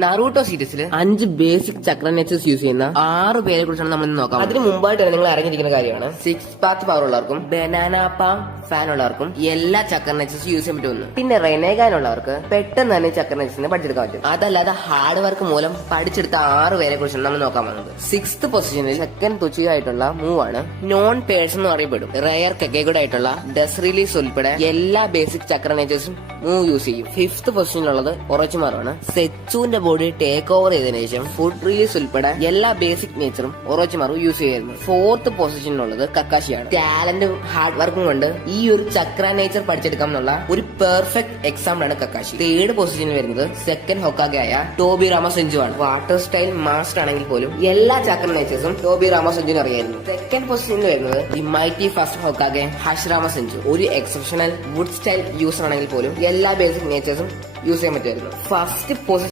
Naruto സീരീസിൽ 5 basic ചക്ര natures use ചെയ്യുന്ന 6 പേരെ കുറിച്ചാണ് നമ്മൾ ഇന്ന് നോക്കാം. അതിന് മുമ്പായിട്ട് നിങ്ങൾ അറിഞ്ഞിരിക്കുന്ന കാര്യമാണ് 6 പാത്ത് പവർ ഉള്ളവർക്കും ബനാന പാം ഫാൻ ഉള്ളവർക്കും എല്ലാ ചക്ര നേച്ചേഴ്സ് യൂസ് ചെയ്യാൻ പറ്റുമെന്ന്. പിന്നെ റെനേഗാൻ ഉള്ളവർക്ക് പെട്ടെന്ന് തന്നെ ചക്ര നേച്ചേഴ്സിനെ പഠിച്ചെടുക്കാൻ പറ്റും. അതല്ലാതെ ഹാർഡ് വർക്ക് മൂലം പഠിച്ചെടുത്ത 6 പേരെ കുറിച്ചാണ് നമ്മൾ നോക്കാൻ പോകുന്നത്. 6th പൊസിഷനിൽ സെക്കൻഡ് തുച്ഛമായിട്ടുള്ള മൂവ് ആണ് നോൺ പേഴ്സൺ എന്ന് അറിയപ്പെടും. റയർ കെക്കേഗുഡ് ആയിട്ടുള്ള ഡസ് റിലീസ് ഉൾപ്പെടെ എല്ലാ ബേസിക് ചക്ര നേച്ചേഴ്സും മൂവ് യൂസ് ചെയ്യും. 5th പൊസിഷനിലുള്ളത് ഒറോച്ചിമാറാണ്. സെച്ചുവിന്റെ ബോഡി ടേക്ക് ഓവർ ചെയ്തതിനു ശേഷം ഫുഡ് റിലീസ് ഉൾപ്പെടെ എല്ലാ ബേസിക് നേച്ചറും ഒറോച്ചിമാറും യൂസ് ചെയ്യുന്നു. 4th പൊസിഷനിലുള്ളത് കക്കാഷിയാണ്. ടാലന്റും ഹാർഡ് വർക്കും കൊണ്ട് ഈ ഒരു ചക്ര നേച്ചർ പഠിച്ചെടുക്കാം എന്നുള്ള ഒരു പെർഫെക്റ്റ് എക്സാമ്പിൾ ആണ് കക്കാഷി. 3rd പൊസിഷനിൽ വരുന്നത് സെക്കൻഡ് ഹൊക്കാഗെ ആയ ടോബി റാമസെഞ്ചു ആണ്. വാട്ടർ സ്റ്റൈൽ മാസ്റ്റർ ആണെങ്കിൽ പോലും എല്ലാ ചക്ര നേച്ചേഴ്സും ടോബി റാമസെഞ്ചുവിന് അറിയായിരുന്നു. 2nd പൊസിഷനിൽ വരുന്നത് ദി മൈറ്റി ഫസ്റ്റ് ഹൊക്കാഗെ ഹഷിറാമ സെഞ്ചു. ഒരു എക്സെപ്ഷണൽ വുഡ് സ്റ്റൈൽ യൂസർ ആണെങ്കിൽ പോലും എല്ലാ ബേസിക് നേച്ചേഴ്സും യൂസ് ചെയ്യാൻ പറ്റുമായിരുന്നു. 1st position